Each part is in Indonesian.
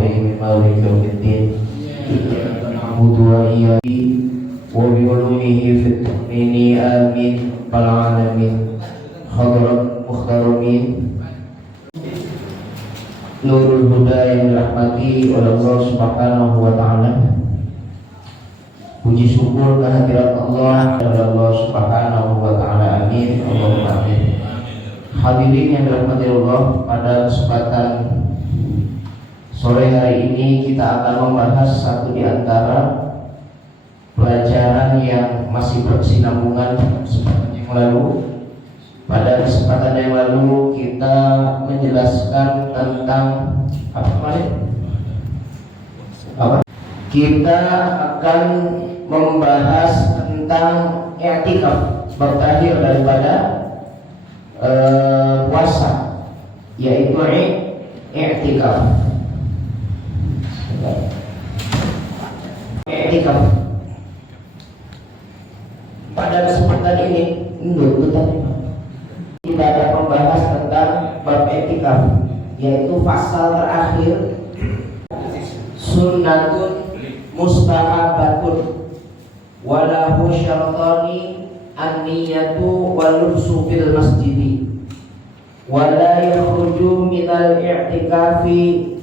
taufiq min malik yaumiddin. Iyyaka na'budu wa iyyaka wa bi ulumihi fit tamini amin fal alamin. Hadirat muhtaramin, nurul huda yang dirahmati oleh Allah Subhanahu wa taala. Puji syukur kehadirat Allah kepada Allah Subhanahu wa taala. Amin. Allahumma amin. Hadirin yang dirahmati Allah, pada kesempatan sore hari ini kita akan membahas satu di antara pelajaran yang masih berkesinambungan kesempatan yang lalu. Pada kesempatan yang lalu kita menjelaskan tentang apa kemarin? Kita akan membahas tentang i'tikaf, bertahir daripada puasa, yaitu i'tikaf. I'tikaf. Pada kesempatan ini, kita akan membahas tentang bab i'tikaf, yaitu pasal terakhir sunnatun mustahabatun walahu syartani an-niyatu wal lubsu fil masjidi wala yakhruju minal i'tikafi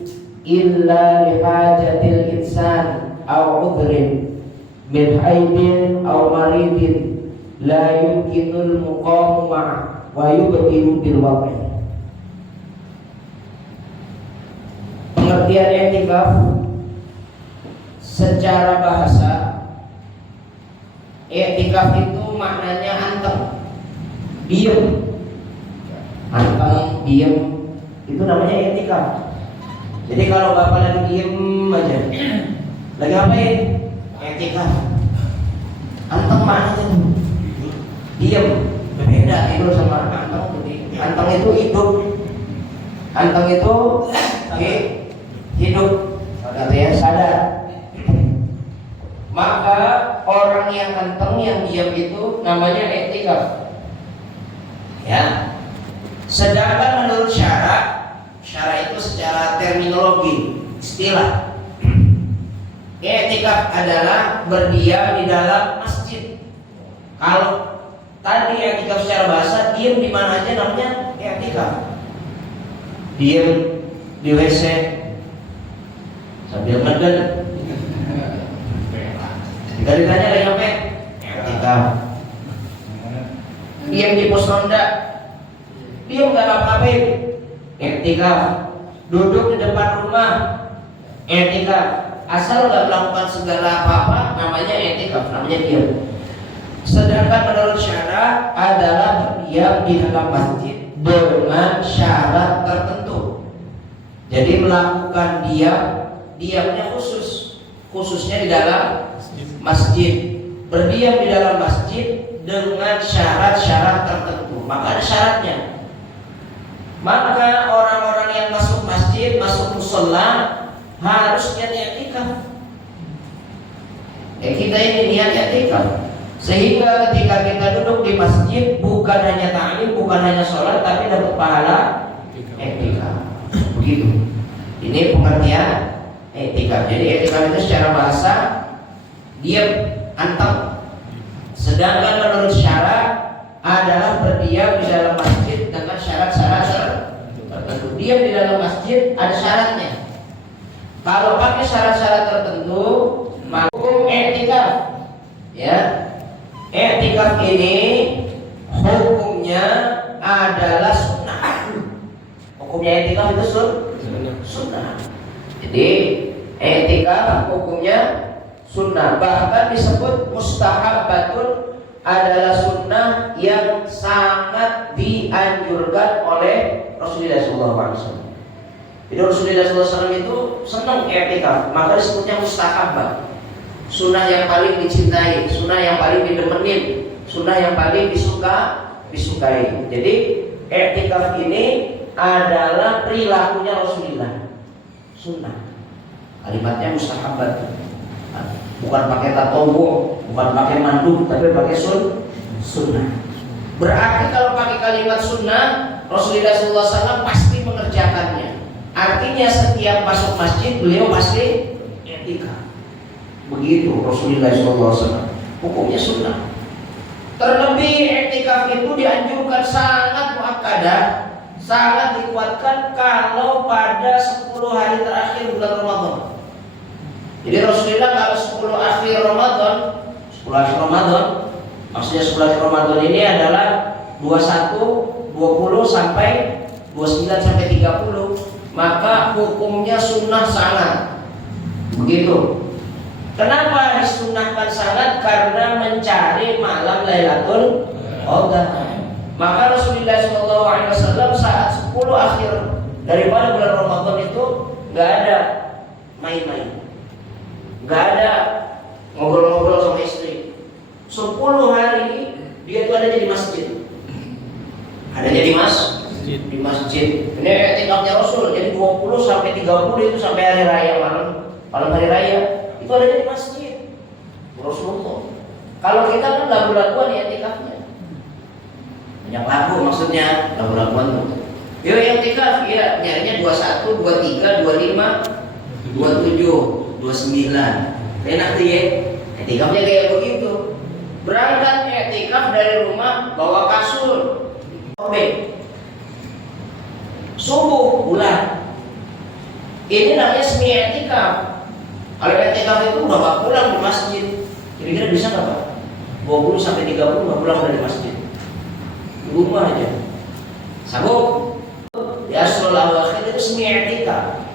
illa lihajatil insan aw udhrin min haidin aw maridin la yumkinul muqamu ma'a wa yubtilu bil waqi. Pengertian i'tikaf secara bahasa, i'tikaf itu maknanya anteng, diem. Anteng, diem, itu namanya i'tikaf. Jadi kalau bapak lagi diem aja, lagi ngapain? I'tikaf. Anteng maknanya diem. Beda tidur sama anteng. Anteng itu hidup. Anteng itu hidup. Artinya sadar. Maka orang yang anteng, yang diam itu namanya i'tikaf. Ya. Sedangkan menurut syara itu secara terminologi, istilah, i'tikaf adalah berdiam di dalam masjid. Kalau tadi i'tikaf secara bahasa, diam di mana aja namanya i'tikaf. Diam di WC sambil ngeden. Jika ditanya lagi apa? I'tikaf. Diam di pos ronda, diam gak apa-apain, i'tikaf. Duduk di depan rumah, i'tikaf. Asal gak melakukan segala apa-apa, namanya i'tikaf, namanya diam. Sedangkan menurut syarat adalah berdiam di dalam masjid dengan syarat tertentu. Jadi melakukan diamnya khususnya di dalam masjid. Berdiam di dalam masjid dengan syarat-syarat tertentu. Maka ada syaratnya. Maka orang-orang yang masuk masjid, masuk mushola, harus niat i'tikaf. Kita ini niat i'tikaf. Sehingga ketika kita duduk di masjid, bukan hanya ta'lim, bukan hanya sholat, tapi dapat pahala i'tikaf. Begitu. Ini pengertian i'tikaf. Jadi i'tikaf itu secara bahasa diam, anteng. Sedangkan menurut syarat adalah berdiam di dalam masjid dengan syarat-syarat tertentu. Diam di dalam masjid ada syaratnya. Kalau pakai syarat-syarat tertentu, maka i'tikaf. Ya. I'tikaf ini hukumnya adalah sunnah. Hukumnya i'tikaf itu sunnah. Jadi i'tikaf hukumnya sunnah. Bahkan disebut mustahabbatun, adalah sunnah yang sangat dianjurkan oleh Rasulullah SAW. Jadi Rasulullah SAW itu senang i'tikaf, maka disebutnya mustahabbat. Sunnah yang paling dicintai, sunnah yang paling didemenin, sunnah yang paling disukai. Jadi i'tikaf ini adalah perilakunya Rasulullah, sunnah. Kalimatnya mustahabbat, bukan pakai tatowo, bukan pakai mandub, tapi pakai sunnah. Berarti kalau pakai kalimat sunnah, Rasulullah SAW pasti mengerjakannya. Artinya setiap masuk masjid beliau pasti i'tikaf. Begitu Rasulullah SAW. Hukumnya sunnah. Terlebih i'tikaf itu dianjurkan sangat muakkadah, sangat dikuatkan kalau pada 10 hari terakhir bulan Ramadan. Jadi Rasulullah kalau 10 akhir Ramadan, 10 akhir Ramadan, maksudnya 10 akhir Ramadan ini adalah 21, 20 sampai 29 sampai 30, maka hukumnya sunnah sangat. Begitu. Kenapa disunnahkan sangat? Karena mencari malam Lailatul Qadar. Maka Rasulullah SAW saat 10 akhir daripada bulan Ramadan itu nggak ada main-main, nggak ada ngobrol-ngobrol sama istri. 10 hari dia itu adanya di masjid, adanya di masjid. Ini i'tikafnya Rasul. Jadi 20 sampai 30 itu sampai hari raya malam hari raya. Itu ada di masjid Rasulullah. Kalau kita kan lagu-laguan ya i'tikafnya. Banyak lagu maksudnya, lagu-laguan tuh. Yo i'tikaf ya nyarinya 21, 23, 25, 27, 29. Enak tuh ya. I'tikafnya kayak begitu. Berangkat i'tikaf dari rumah bawa kasur. Subuh bulan. Ini namanya semi i'tikaf. Kalau i'tikaf itu udah gak pulang di masjid, kira-kira bisa nggak Pak? 20 sampai 30 nggak pulang dari masjid, di rumah aja. Sanggup? Ya Rasulullah itu semi i'tikaf,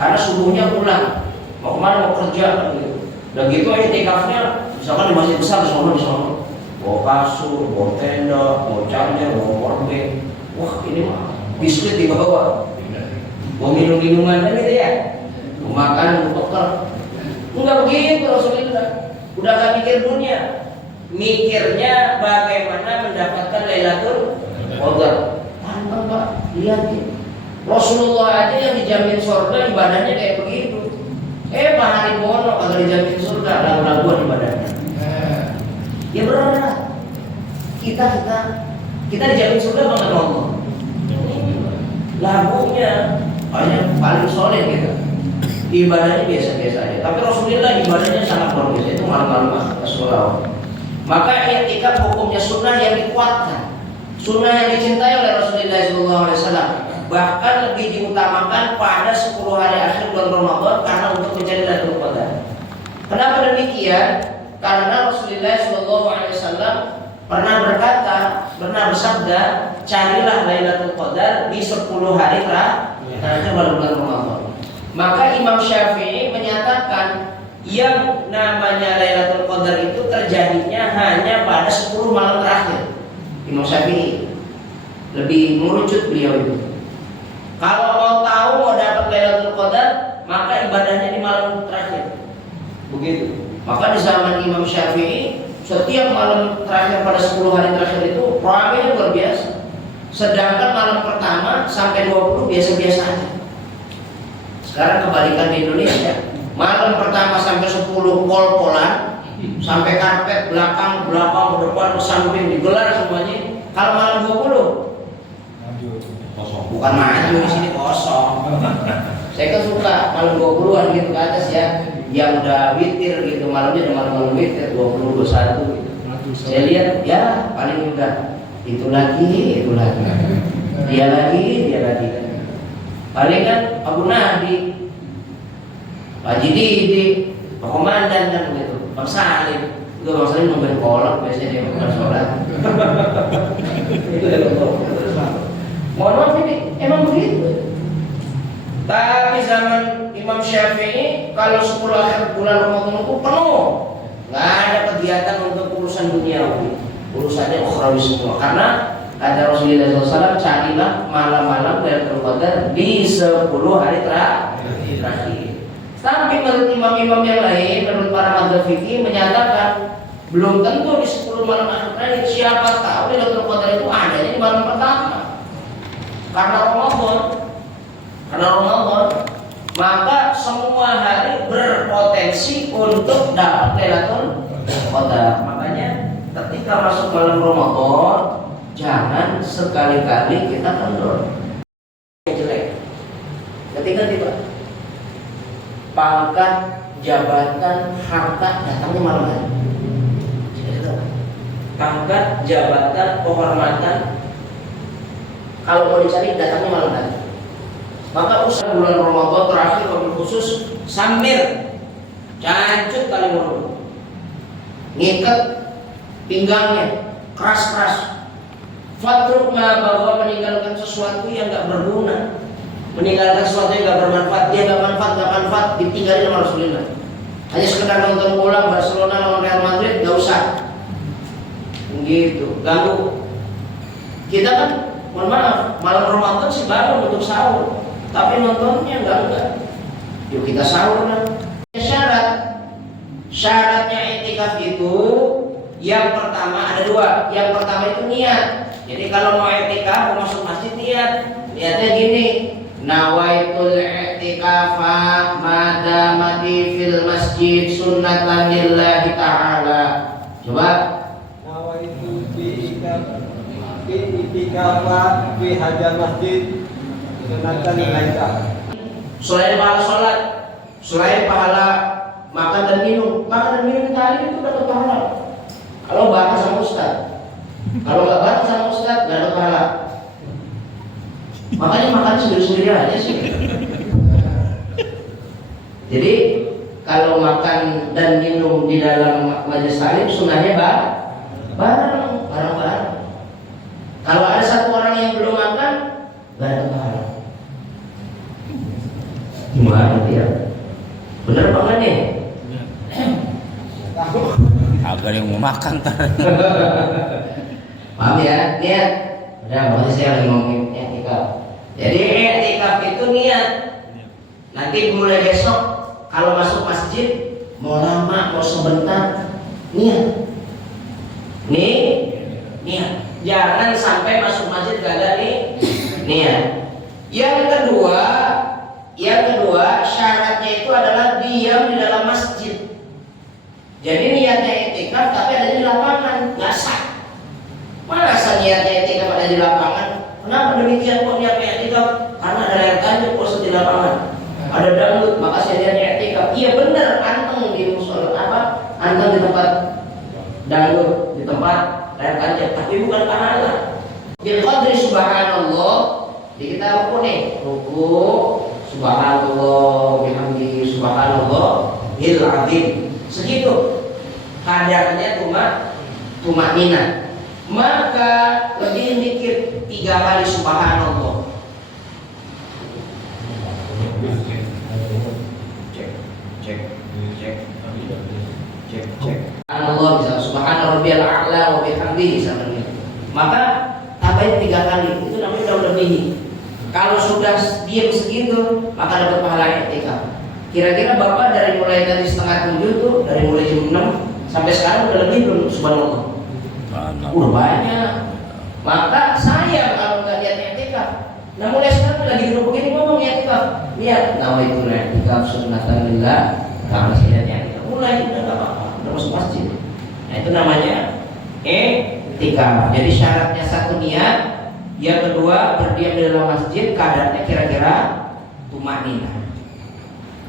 karena subuhnya pulang, mau kemana mau kerja kan gitu. Dan gitu i'tikafnya, misalkan di masjid besar di sana, bawa kasur, bawa tenda, bawa charger, bawa powerbank. Wah ini mah biskuit dibawa, bawa minum-minuman kan gitu ya, mau makan, mau tuker. Enggak begitu Rasulullah. Udah gak mikir dunia, mikirnya bagaimana mendapatkan Lailatul Qadar. Pak, lihat ya. Rasulullah aja yang dijamin surga ibadahnya kayak begitu. Pak Haribono kagak dijamin surga, lagu-laguan ibadahnya. Ya berat. Kita dijamin surga dengan Allah. Lagunya paling solid gitu. Ibadahnya biasa-biasa aja. Tapi Rasulullah ibadahnya sangat luar biasa. Itu malam-malam Rasulullah. Maka i'tikaf hukumnya sunnah yang dikuatkan, sunnah yang dicintai oleh Rasulullah SAW. Bahkan lebih diutamakan pada 10 hari akhir bulan Ramadan karena untuk mencari Lailatul Qadar. Kenapa demikian? Karena Rasulullah SAW pernah bersabda, carilah Lailatul Qadar di 10 hari terakhir bulan Ramadan. Maka Imam Syafi'i menyatakan yang namanya Lailatul Qadar itu terjadinya hanya pada 10 malam terakhir. Imam Syafi'i lebih mengerucut beliau itu. Kalau mau tahu mau dapat Lailatul Qadar, maka ibadahnya di malam terakhir. Begitu. Maka di zaman Imam Syafi'i setiap malam terakhir pada 10 hari terakhir itu ramainya luar biasa. Sedangkan malam pertama sampai 20 biasa-biasa aja. Sekarang kebalikan di Indonesia, malam pertama sampai 10 kol-kolan, sampai karpet belakang, depan, samping digelar semuanya. Kalau malam 20 kosong. Bukan maju di sini kosong. Saya kan suka malam 20-an gitu ke atas ya, yang udah witir gitu, malamnya udah malam witir 20, 21 gitu. Saya lihat ya paling juga itu lagi, dia lagi. Paling kan Abu Nadi, Pak Jididi, Pak Komandan kan begitu, Pak Salim. Itu Pak Salim nungguin kolak biasanya dia bukan sholat. Itu ya mohon maaf ini emang begitu. Tapi zaman Imam Syafi'i kalau 10 akhir bulan Ramadan itu penuh, nggak ada kegiatan untuk urusan duniawi, urusannya ukhrawi semua. Karena kata Rasulullah SAW, carilah malam-malam Lailatul Qadar di 10 hari terakhir. Tapi menurut imam-imam yang lain, menurut para mazhab fikih menyatakan belum tentu di 10 malam akhir terakhir. Siapa tahu Lailatul Qadar itu adanya di malam pertama. Karena Ramadan, maka semua hari berpotensi untuk dapat Lailatul Qadar. Makanya ketika masuk malam Ramadan, jangan sekali-kali kita kendor. Jelek. Ketika pangkat, jabatan, harta datangnya malam hari. Pangkat, jabatan, kehormatan kalau mau dicari datangnya malam hari. Maka usaha bulan Ramadan terakhir wabil khusus sambil cancut tali mulu, ngikat pinggangnya keras-keras. Fatruk ma, bahwa meninggalkan sesuatu yang gak berguna, meninggalkan sesuatu yang gak bermanfaat. Dia gak manfaat, ditinggalin sama Rasulullah. Hanya sekedar nonton bola Barcelona lawan Real Madrid, gak usah gitu, ganggu. Kita kan, mohon maaf, malam Ramadan sih baru untuk sahur, tapi nontonnya enggak. Yuk kita sahur kan. Syaratnya i'tikaf itu yang pertama ada dua. Yang pertama itu niat. Jadi kalau mau i'tikaf, mau masuk masjid, niatnya gini: nawaitul i'tikafa madamati fil masjid sunnatan lillahi ta'ala. Coba. Nawaitu i'tikafa fi hadzal masjid sunnatan lillahi ta'ala. Selain pahala sholat, selain pahala makan dan minum tadi itu dapat pahala. Kalau bareng sama ustaz, kalau nggak bareng sama ustaz nggak dapat pahala. Makanya makan sendiri-sendiri aja sih. Jadi kalau makan dan minum di dalam majelis taklim sunnahnya bareng. Kalau ada satu orang yang belum makan, nggak dapat pahala. Gimana dia? Bener banget nih? Agak yang mau makan tar. Paham ya? Niat. Udah, pokoknya saya lagi ngomongin i'tikaf. Jadi i'tikaf itu niat. Nanti mulai besok kalau masuk masjid, mau lama, mau sebentar, niat. Niat. Jangan sampai masuk masjid gak ada niat. Yang kedua syaratnya itu adalah diam di dalam masjid. Jadi niatnya i'tikaf tapi ada di lapangan, nggak sah. Masa niatnya i'tikaf ada di lapangan? Kenapa demikian kok niatnya i'tikaf? Karena ada air tanjung kok di lapangan. Ada dangdut, maka saya niatnya i'tikaf. Iya benar, anteng di musola anteng di tempat dangdut, di tempat air tanjung, tapi bukan karena Allah. Bil qadri subhanallah, jadi kita ruku subhanallah bihamdihi subhanallah il azim. Segitu kadarnya tumakninah. Maka lebih dikit 3 kali subhanallah. Cek. Subhanallah bisa subhana rabbiyal a'la wa bihamdihi sampai. Maka tambahin 3 kali. Itu namanya udah melebihi. Kalau sudah diam segitu, maka dapat pahala i'tikaf. Kira-kira Bapak dari mulai tadi 6:30 tuh, dari mulai jam 6 sampai sekarang udah lebih belum subhanallah? Udah banyak. Maka saya kalau nggak lihat i'tikaf, nah mulai sekarang lagi duduk begini ngomong i'tikaf, lihat nawaitu i'tikaf sunnatan lillah, kalau saya lihat i'tikaf mulai udah nggak apa-apa, udah masuk masjid. Nah itu namanya i'tikaf. Jadi syaratnya satu niat, yang kedua berdiam di dalam masjid, kadarnya kira-kira tumakninah.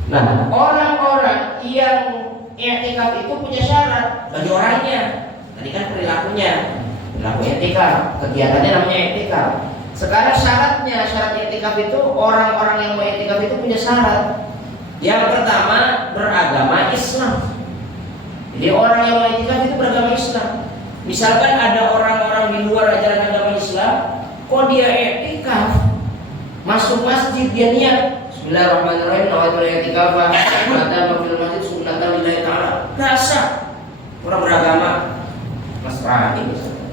Nah, orang-orang yang i'tikaf itu punya syarat bagi orangnya. Tadi kan perilaku i'tikaf, kegiatannya namanya i'tikaf. Sekarang syarat i'tikaf itu, orang-orang yang mau i'tikaf itu punya syarat. Yang pertama, beragama Islam. Jadi orang yang mau i'tikaf itu beragama Islam. Misalkan ada orang-orang di luar ajaran agama Islam, kok dia i'tikaf, masuk masjid dia niat Bismillahirrahmanirrahim, nawaitul i'tikaf mata fil masjid sunnatan lillahi ta'ala. Enggak sah. Orang beragama Nasrani misalnya.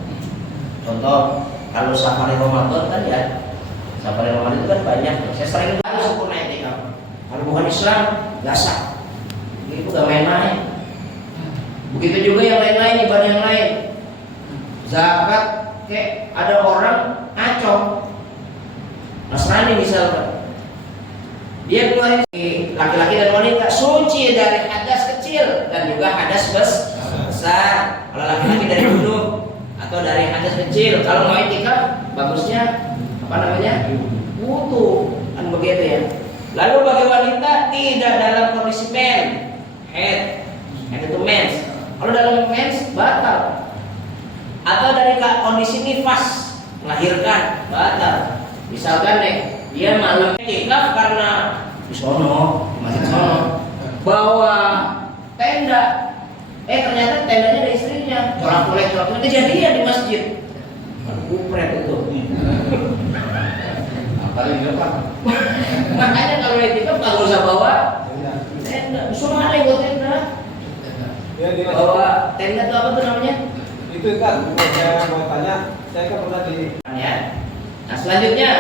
Contoh, kalau safari Ramadan kan ya, safari Ramadan itu kan banyak. Saya sering kali sempurna i'tikaf. Kalau bukan Islam, enggak sah. Itu enggak main-main. Begitu juga yang lain-lain, ibadah yang lain. Zakat, kayak ada orang ngaco, Nasrani misalkan, dia keluarin laki-laki dan wanita suci dari hadas kecil dan juga hadas besar. Kalau laki-laki dari wudhu atau dari hadas kecil. Kalau mau i'tikaf bagusnya wudhu kan begitu ya. Lalu bagi wanita tidak dalam kondisi kondisi head itu mens. Kalau dalam mens batal. Atau dari kondisi nifas melahirkan batal. Misalkan nih dia malam iktikaf karena di sono, masih sono, bawa tenda, ternyata tendanya ada istrinya, corak-corak kejadian di masjid. Kupret itu. Paling depan. Makanya kalau iktikaf nggak usah bawa tenda, semua ada yang bawa tenda. Ya, Bawa tenda itu apa tuh namanya? itu kan saya mau tanya, saya kan pernah di Ya. Nah selanjutnya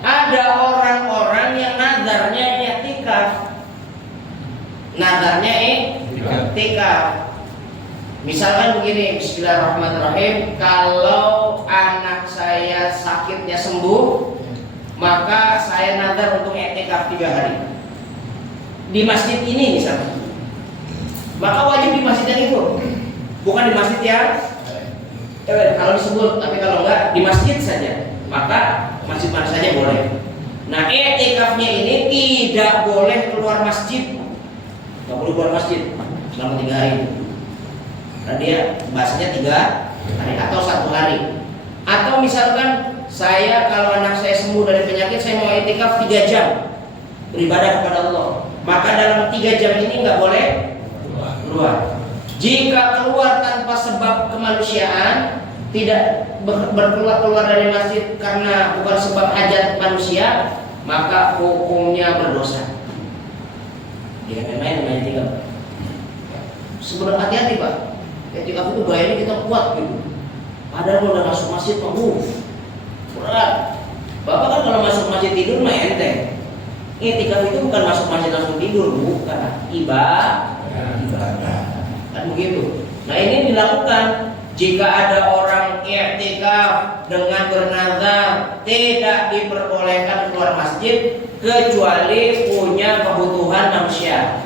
ada orang-orang yang nazarnya i'tikaf. Nazarnya i'tikaf. Misalkan begini, bismillahirrahmanirrahim, kalau anak saya sakitnya sembuh, maka saya nazar untuk i'tikaf 3 hari di masjid ini misalnya. Maka wajib di masjid yang itu, bukan di masjid yang kalau disebut, tapi kalau enggak di masjid saja, maka masjid mana saja boleh. Nah, i'tikafnya ini tidak boleh keluar masjid, nggak boleh keluar masjid selama 3 hari. Nah, dia bahasanya 3 hari atau 1 hari. Atau misalkan saya kalau anak saya sembuh dari penyakit, saya mau i'tikaf 3 jam beribadah kepada Allah, maka dalam 3 jam ini nggak boleh keluar. Jika keluar tanpa sebab kemanusiaan, tidak berkeluar dari masjid karena bukan sebab hajat manusia, maka hukumnya berdosa. Dia main-main dengan i'tikaf. Sebenarnya hati-hati Pak. I'tikaf itu gayanya kita kuat gitu. Padahal udah masuk masjid Pak, berat. Bapak kan kalau masuk masjid tidur mah enteng. I'tikaf itu bukan masuk masjid langsung tidur, bukan. Ibadah. Kan begitu. Nah ini dilakukan jika ada orang i'tikaf dengan bernazar, tidak diperbolehkan keluar masjid kecuali punya kebutuhan manusia.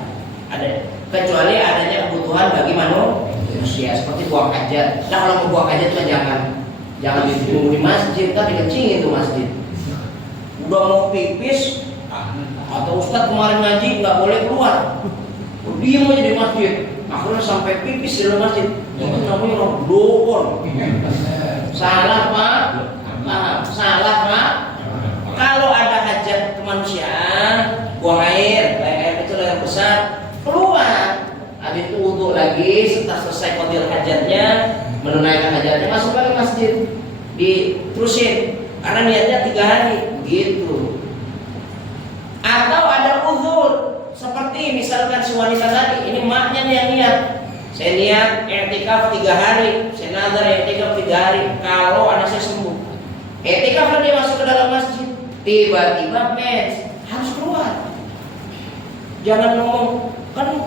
Kecuali adanya kebutuhan bagi manusia seperti buang hajat. Nah kalau mau buang hajat kan jangan ditunggu di masjid, kan dikencingin tuh masjid. Udah mau pipis atau ustadz kemarin ngaji nggak boleh keluar, diem aja di masjid. Akhirnya sampai pipis di dalam masjid. Itu namanya orang blokon. Salah Pak. Salah Pak. Kalau ada hajat kemanusiaan, buang air kecil yang besar, keluar. Habis itu wudu lagi, setelah selesai qadil hajatnya, menunaikan hajatnya, masuk lagi masjid, diterusin. Karena niatnya 3 hari, begitu. Atau ada uzur. Seperti misalkan si wanita tadi, ini maknya yang niat. Saya niat i'tikaf 3 hari, saya nazar i'tikaf 3 hari. Kalau anak saya sembuh, i'tikaf dia masuk ke dalam masjid, tiba-tiba mens, harus keluar. Jangan ngomong kan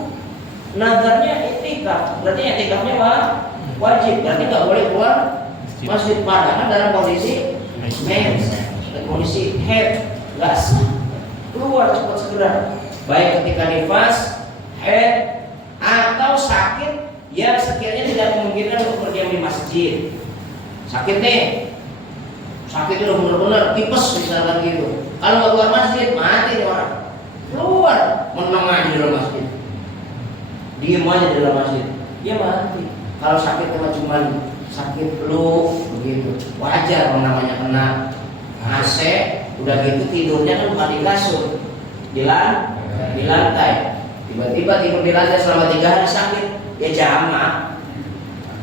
nazarnya i'tikaf, berarti i'tikafnya wajib, berarti nggak boleh keluar masjid. Padahal dalam kondisi mens, kondisi head, nggak sah, keluar cepat segera. Baik ketika nifas, head, atau sakit yang sekiranya tidak memungkinkan untuk berdiam di masjid. Sakit nih, sakit itu benar-benar tipes misalkan gitu. Kalau nggak keluar masjid, mati nih orang. Keluar, meneng aja di dalam masjid, diem aja di dalam masjid, dia mati. Kalau sakit cuma sakit flu begitu, wajar namanya kena AC. Udah gitu tidurnya kan bukan di kasur, di lantai. Tiba-tiba tidur di lantai selama 3 hari sakit, ya jamak.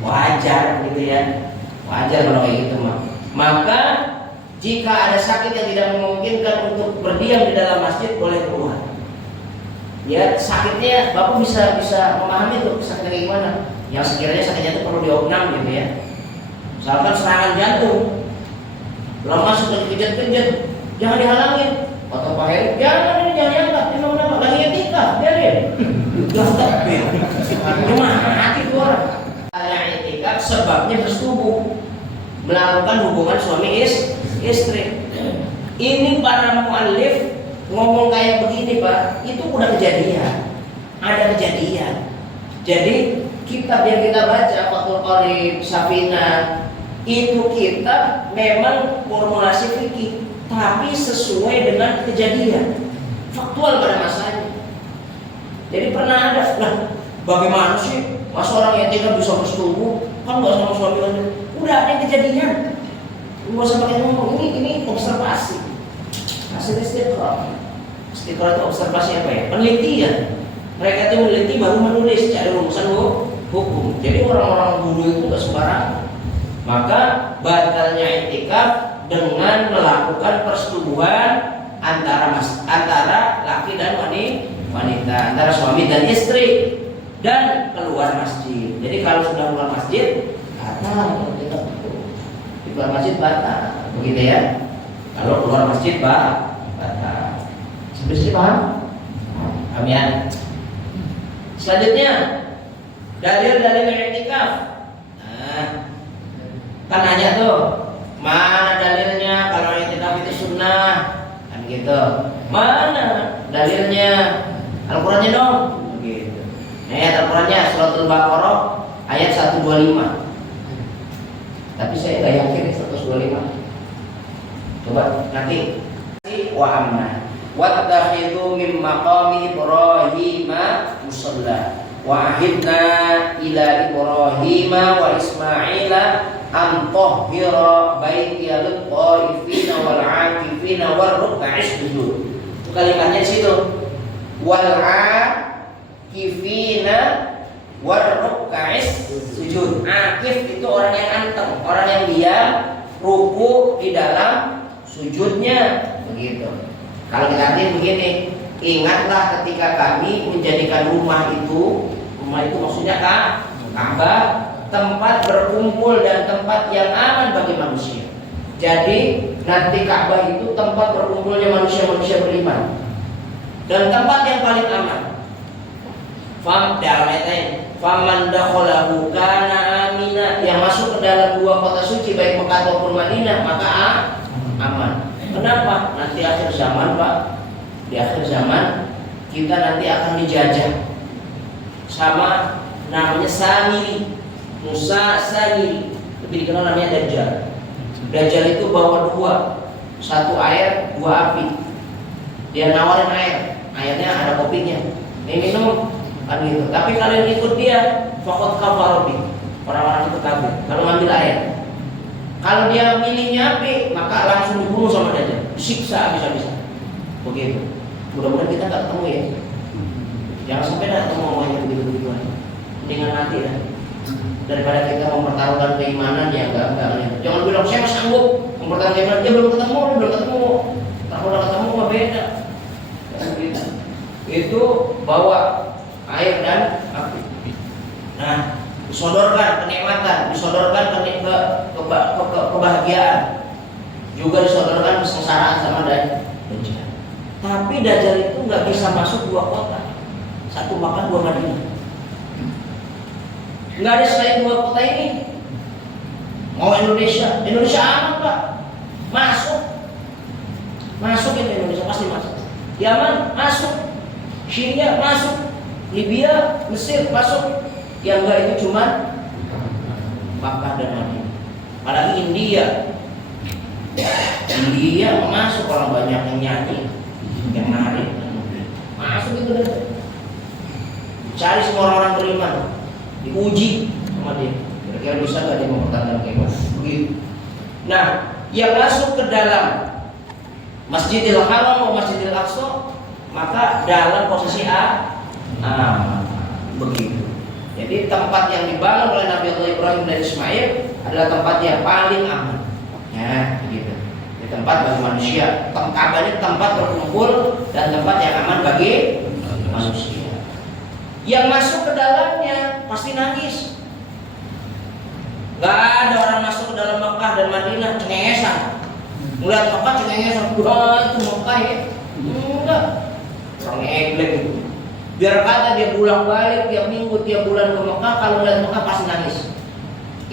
Wajar gitu ya. Wajar kalau kayak gitu mah. Maka jika ada sakit yang tidak memungkinkan untuk berdiam di dalam masjid, boleh keluar. Ya sakitnya Bapak bisa memahami tuh sakitnya kayak gimana. Yang sekiranya sakitnya itu perlu diopnam gitu ya. Misalkan serangan jantung, belum masuk ke kejut-kejut, jangan dihalangin. Atau Pak Heri, jangan diangkat, ini kenapa? Lagi i'tikaf, biarin. Gak mati tuh orang. I'tikaf sebabnya bersetubuh, melakukan hubungan suami istri. Ini para mu'allif ngomong kayak begini Pak, itu udah kejadian, ada kejadian. Jadi kitab yang kita baca, Fathul Qorib, Safinah, itu kitab memang formulasi fikih, tapi sesuai dengan kejadian faktual pada masanya. Jadi pernah ada, nah bagaimana sih masa orang yang tinggal bisa bersetubuh kan nggak sama suami kan? Udah ada yang kejadian, nggak usah pakai ngomong. Ini observasi, hasil istiqrah. Istiqrah itu observasi apa ya? Penelitian. Mereka itu meneliti baru menulis cari rumusan hukum. Jadi orang-orang dulu itu nggak sembarangan. Maka batalnya i'tikaf dengan melakukan persetubuhan antara laki dan wanita, antara suami dan istri, dan keluar masjid. Jadi kalau sudah keluar masjid, batal. Di keluar masjid batal, begitu ya. Kalau keluar masjid batal. Sampai sini paham? Paham ya? Selanjutnya, dalil-dalil i'tikaf. Nah, kan nanya tuh, mana dalilnya kalau i'tikaf itu sunnah? Kan gitu. Mana dalilnya? Al-Qur'annya dong. Begitu. Ayat Al-Qur'annya Suratul Baqarah ayat 125. Tapi saya nggak yakin 125. Coba nanti wa amma wattakhidhu min maqami Ibrahim musalla wa ahidna ila Ibrahim wa Ismaila an tahhira baitiya lit-taifina wal 'akifina war ruk'is sujud. Itu kalimatnya di situ. Wal 'akifina war ruk'is sujud. Akif itu orang yang anteng, orang yang diam, ruku di dalam sujudnya, begitu. Kalau kita artikan begini, ingatlah ketika kami menjadikan rumah itu maksudnya Ka'bah, tempat berkumpul dan tempat yang aman bagi manusia. Jadi nanti Ka'bah itu tempat berkumpulnya manusia-manusia beriman dan tempat yang paling aman. Faman dakhalahu kana amina, yang masuk ke dalam dua kota suci baik Mekah ataupun Madinah maka aman. Kenapa? Nanti akhir zaman, Pak. Di akhir zaman kita nanti akan dijajah sama namanya Samiri, Musa Samiri, lebih dikenal namanya Dajjal. Dajjal itu bawa dua, satu air, dua api. Dia nawarin air, airnya ada kopinya. Ini minum kan gitu. Tapi kalian ikut dia, faqad kafara bi. Orang-orang itu kafir. Kalau ngambil air. Kalau dia milihnya api, maka langsung dibunuh sama Dajjal, disiksa bisa-bisa. Begitu. Mudah-mudahan kita nggak ketemu ya. Jangan sampai ada ketemu ngomongnya begitu-begituan. Mendingan mati ya. Daripada kita mempertaruhkan keimanan ya enggak. Jangan bilang saya sanggup mempertaruhkan keimanan, dia belum ketemu. Kalau udah ketemu mah beda. Gitu. Itu bawa air dan api. Nah, disodorkan kenikmatan, disodorkan kebahagiaan, juga disodorkan kesengsaraan sama Dajjal. Tapi Dajjal itu nggak bisa masuk dua kota, satu Makkah dua Madinah. Nggak ada selain dua kota ini. Mau Indonesia aman Pak, masuk ke Indonesia pasti masuk. Yaman masuk, Syria masuk, Libya, Mesir masuk. Yang enggak itu cuma Makkah dan Madinah. Apalagi India masuk, orang banyak yang nyanyi, yang nari, masuk itu deh. Cari semua orang-orang beriman, diuji sama dia. Kira-kira bisa nggak dia mempertahankan keimanan? Begitu. Nah, yang masuk ke dalam Masjidil Haram atau Masjidil Aqsa, maka dalam posisi begitu. Jadi tempat yang dibangun oleh Nabi Allah Ibrahim dan Ismail adalah tempat yang paling aman. Ya, begitu. Di tempat bagi manusia. Ka'bah tempat berkumpul dan tempat yang aman bagi manusia. Yang masuk ke dalamnya pasti nangis. Gak ada orang masuk ke dalam Makkah dan Madinah cengengesan. Melihat Makkah cengengesan, wah itu Makkah ya. Enggak. Orang eglek itu. Biar kata dia pulang balik tiap minggu, tiap bulan ke Mekah, kalau lihat Mekah pasti nangis.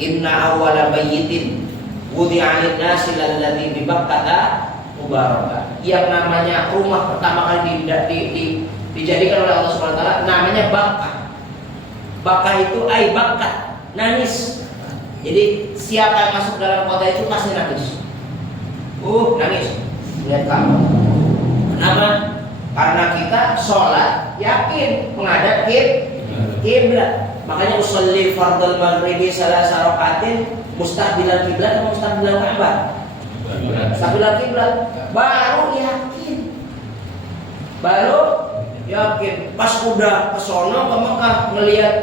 Inna awwala bayyitin wudi'a lin-nasi lalladzi bi Bakkah mubarakah. Yang namanya rumah pertama kali dijadikan oleh Allah Subhanahu wa taala namanya Bakkah. Bakkah itu bakat, nangis. Jadi siapa yang masuk dalam kota itu pasti nangis. Nangis. Lihat kamu. Kenapa? Karena kita sholat yakin menghadap kiblat. Makanya usolli fardal maghribi salasa rakaatin mustaqbilal kiblat atau mustaqbilal Ka'bah? Mustaqbilal kiblat. Baru yakin. Pas udah ke sono ke Mekah melihat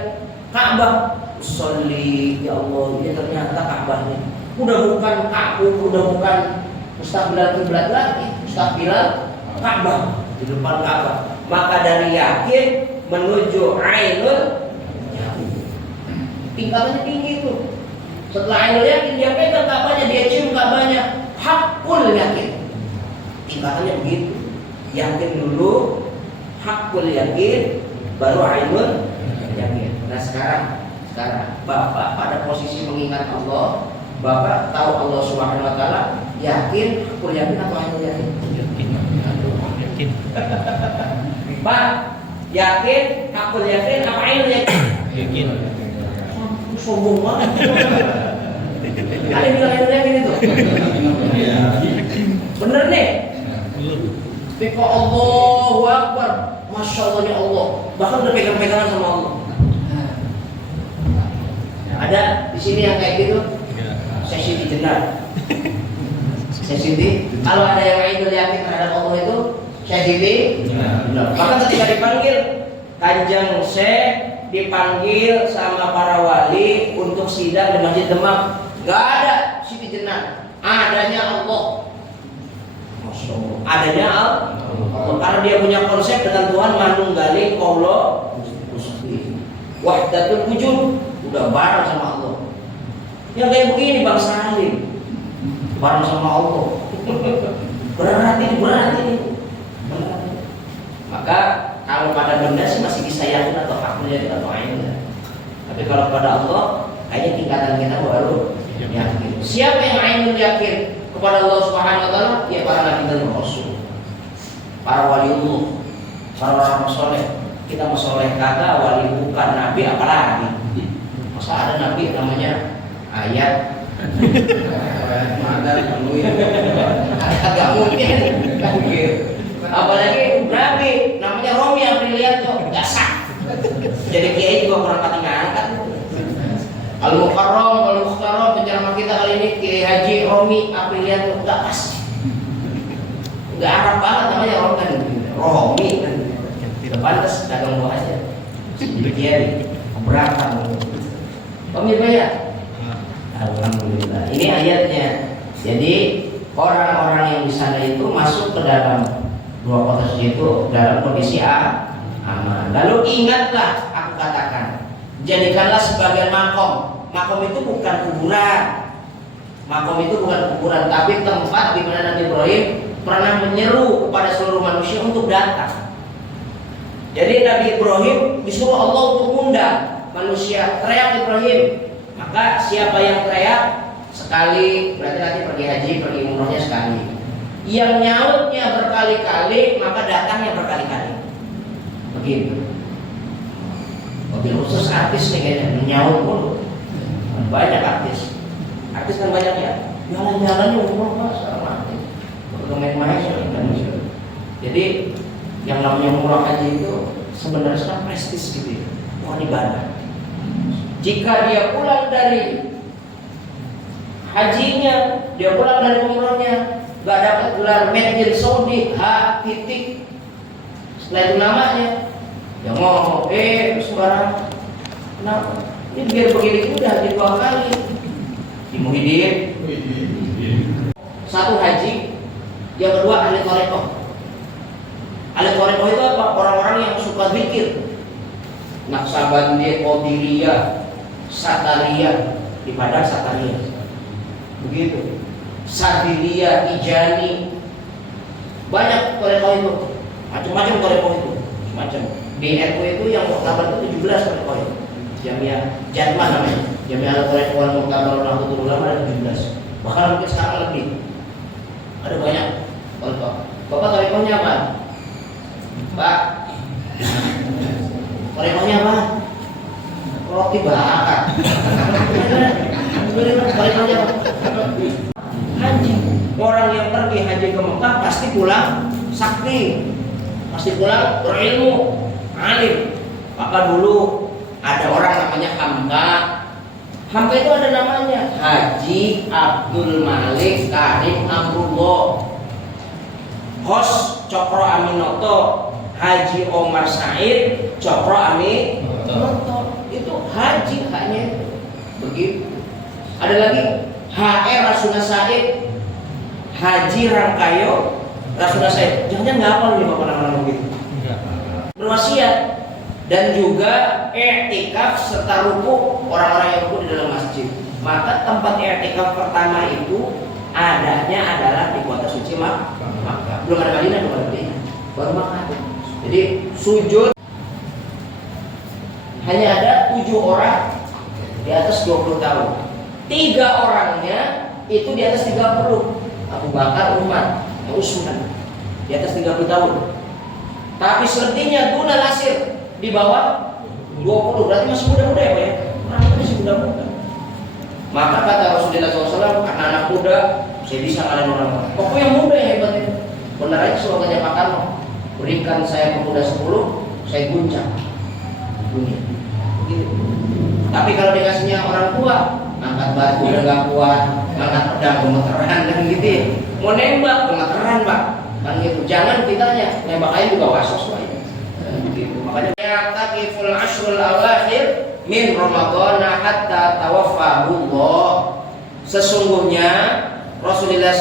Ka'bah, usolli ya Allah, ini ternyata Ka'bahnya. Udah bukan mustaqbilal kiblat lagi, mustaqbilal Ka'bah, di depan Ka'bah. Maka dari yakin menuju ainul yakin. Tingkatannya tinggi itu. Setelah ainul yakin dia pegang Ka'bahnya, dia cium Ka'bahnya, hakul yakin. Tingkatannya begitu. Yakin dulu, hakul yakin, baru ainul yakin. Nah sekarang Bapak pada posisi mengingat Allah, Bapak tahu Allah Subhanahu wa taala, yakin, hakul yakin atau ainul yakin? Yakin. Pak, yakin, hakul yakin apa ainul yakin? Yakin. Sombong banget. Ada bilang ainul yakin itu? Bener nih? Tapi Allahu Akbar, Masya Allah ya Allah. Bahkan udah pegang-pegangan sama Allah. Ada di sini yang kayak gitu? Sesi di jenar. Sesi di. Kalau ada yang ainul yakin terhadap Allah itu, sesi di. Bahkan ketika dipanggil Kanjeng Syekh, dipanggil sama para wali untuk sidang di Masjid Demak, nggak ada siti jenar, adanya Allah. Adanya Allah, karena dia punya konsep dengan Tuhan manunggaling kaulo wahdatul wujud, udah bareng sama Allah. Yang kayak begini Bang Salim bareng sama Allah. berat ini. Maka kalau pada benda sih masih bisa yakin atau hakul yakin atau ainul. Tapi kalau pada Allah kayaknya tingkatan kita baru yakin. Siapa yang ainul yakin kepada Allah Subhanahu wa taala? Ya para nabi dan rasul, para waliullah, para orang soleh. Kita mau soleh kata wali bukan nabi apalagi. Masa ada nabi namanya ayat? Agak mungkin. Apalagi nabi namanya Romi Aprilianto, nggak sah. Jadi kiai juga kurang pati ngangkat. Al-Mukarram penceramah kita kali ini Kiai Haji Romi Aprilianto, nggak pas. Nggak Arab banget namanya Romi kan. Tidak pantas dagang buah aja. Kiai keberatan. Pemirsa ya. Alhamdulillah. Ini ayatnya. Jadi orang-orang yang di sana itu masuk ke dalam dua kota itu dalam kondisi aman. Lalu ingatlah, aku katakan, jadikanlah sebagai makom. Makom itu bukan kuburan. Makom itu bukan kuburan, tapi tempat di mana Nabi Ibrahim pernah menyeru kepada seluruh manusia untuk datang. Jadi Nabi Ibrahim disuruh Allah untuk mengundang manusia, teriak Ibrahim. Maka siapa yang teriak sekali, berarti nanti pergi haji, pergi umrohnya sekali. Yang nyautnya berkali-kali, maka datangnya berkali-kali. Begitu. Mobil khusus artis nih kayaknya, menyaut pun banyak artis. Artis kan banyak ya. Jalan-jalannya umroh mas, sama artis. Main-main kan. Jadi yang namanya umroh haji itu sebenarnya prestis gitu ya. Bukan ibadah. Jika dia pulang dari hajinya, dia pulang dari umrohnya, nggak dapat gelar Made in Saudi titik, setelah itu namanya, dia ngomong, sembarang, kenapa? Ini biar begini udah haji 2 kali, di Muhyiddin, satu haji, yang kedua ahli Qorekoh. Ahli Qorekoh itu apa? Orang-orang yang suka zikir, Naqsabandi, Qadiriyah, Satariyah, di Padang Satariyah, begitu. Sadiriyah, Ijani, banyak Qorekoh itu, macam-macam Qorekoh itu, macam. Di NU itu yang muktamar itu 17 Qorekoh itu, Jamiah Jatman namanya, Jamiah Qorekoh Muktamar Nahdlatul Ulama ada 17, bahkan mungkin sekarang lebih, ada banyak Qorekoh. Bapak Qorekohnya apa? Pak, Qorekohnya apa? Roti bakar. Qorekohnya apa? Haji. Orang yang pergi haji ke Mekah pasti pulang sakti. pasti pulang berilmu, alim. Maka dulu ada orang namanya Hamka. Hamka itu ada namanya Haji Abdul Malik Karim Amrullah. Hos Cokro Aminoto, Haji Omar Said Cokro Aminoto. Itu haji hanya begitu. Ada lagi HR Rasuna Said, Haji Rangkayo Rasuna Said. Jangan nggak hafal nih bapak nama-nama begitu. Berwasiat dan juga i'tikaf serta ruku, orang-orang yang ruku di dalam masjid. Maka tempat i'tikaf pertama itu adanya adalah di kota suci Makkah. Belum ada Madinah, belum ada Madinah, baru Makkah. Jadi sujud hanya ada 7 orang di atas 20 tahun. 3 orangnya itu di atas 30. Abu Bakar, Umar, Utsman di atas 30 tahun. Tapi selebihnya dunal asir di bawah 20. Berarti masih muda-muda ya Pak ya? Orang itu masih muda-muda. Maka kata Rasulullah SAW, karena anak muda saya bisa ngalahin orang. Pokoknya yang muda yang hebat itu. Benar aja slogannya Pak Karno. Berikan saya pemuda 10, saya guncang dunia. Gitu. Tapi kalau dikasihnya orang tua, angkat batu udah gak kuat, angkat pedang gemeteran kan gitu ya. Mau nembak gemeteran Pak, kan gitu. Jangan kitanya nembak aja juga wasos Pak. Gitu. Makanya ya'takiful ashrul awakhir min Ramadan hatta tawaffahullah. Sesungguhnya Rasulullah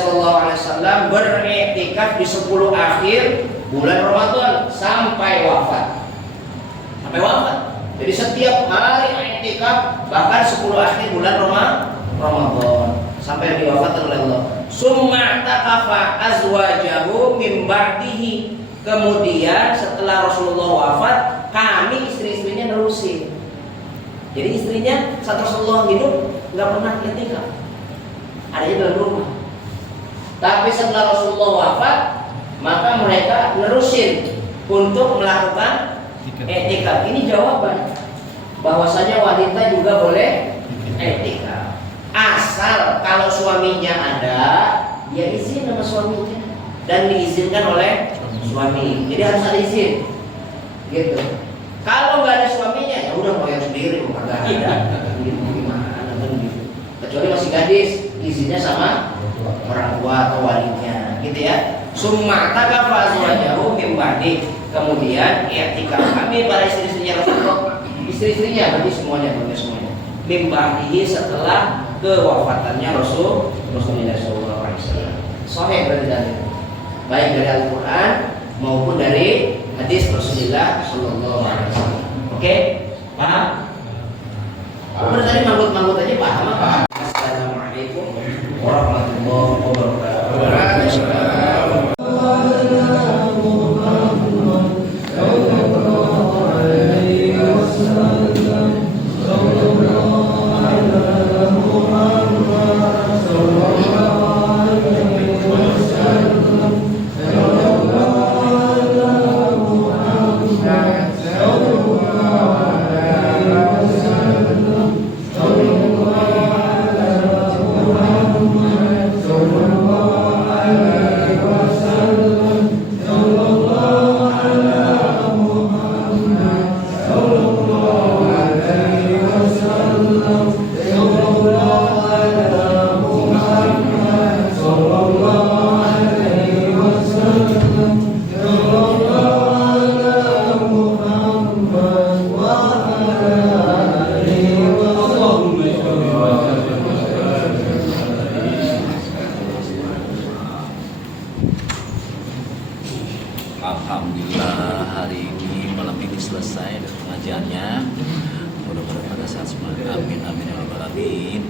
SAW beriktikaf di 10 akhir bulan Ramadan sampai wafat. Sampai wafat. Jadi setiap hari i'tikaf, bahkan 10 akhir bulan Ramadan sampai diwafatkan oleh Allah. Summa taqafa azwajahu min ba'dihi. Kemudian setelah Rasulullah wafat, kami istri-istrinya nerusin. Jadi istrinya saat Rasulullah hidup nggak pernah i'tikaf, adanya dalam rumah. Tapi setelah Rasulullah wafat, maka mereka nerusin untuk melakukan i'tikaf. Ini jawaban bahwasanya wanita juga boleh i'tikaf asal kalau suaminya ada, dia izin sama suaminya dan diizinkan oleh suami. Jadi harus ada izin, gitu. Kalau nggak ada suaminya, ya udah mau yang sendiri, mau kagak ada. Gitu gimana? Gitu. Kecuali masih gadis, izinnya sama orang tua atau walinya, gitu ya. Summa taqafa azwajahu min ba'di. Kemudian i'tikaf kami para istri-istrinya Rasulullah, istri-istrinya berarti semuanya, min ba'dihi setelah kewafatannya Rasulullah SAW. Sahih berarti dari baik dari Al-Quran maupun dari hadis Rasulullah SAW. Oke, paham? Udah tadi manggut-manggut aja paham apa? Assalamualaikum warahmatullahi wabarakatuh. Alhamdulillah hari ini malam ini selesai dari pengajiannya. Mudah-mudahan pada saat semangat amin amin ya rabbal alamin.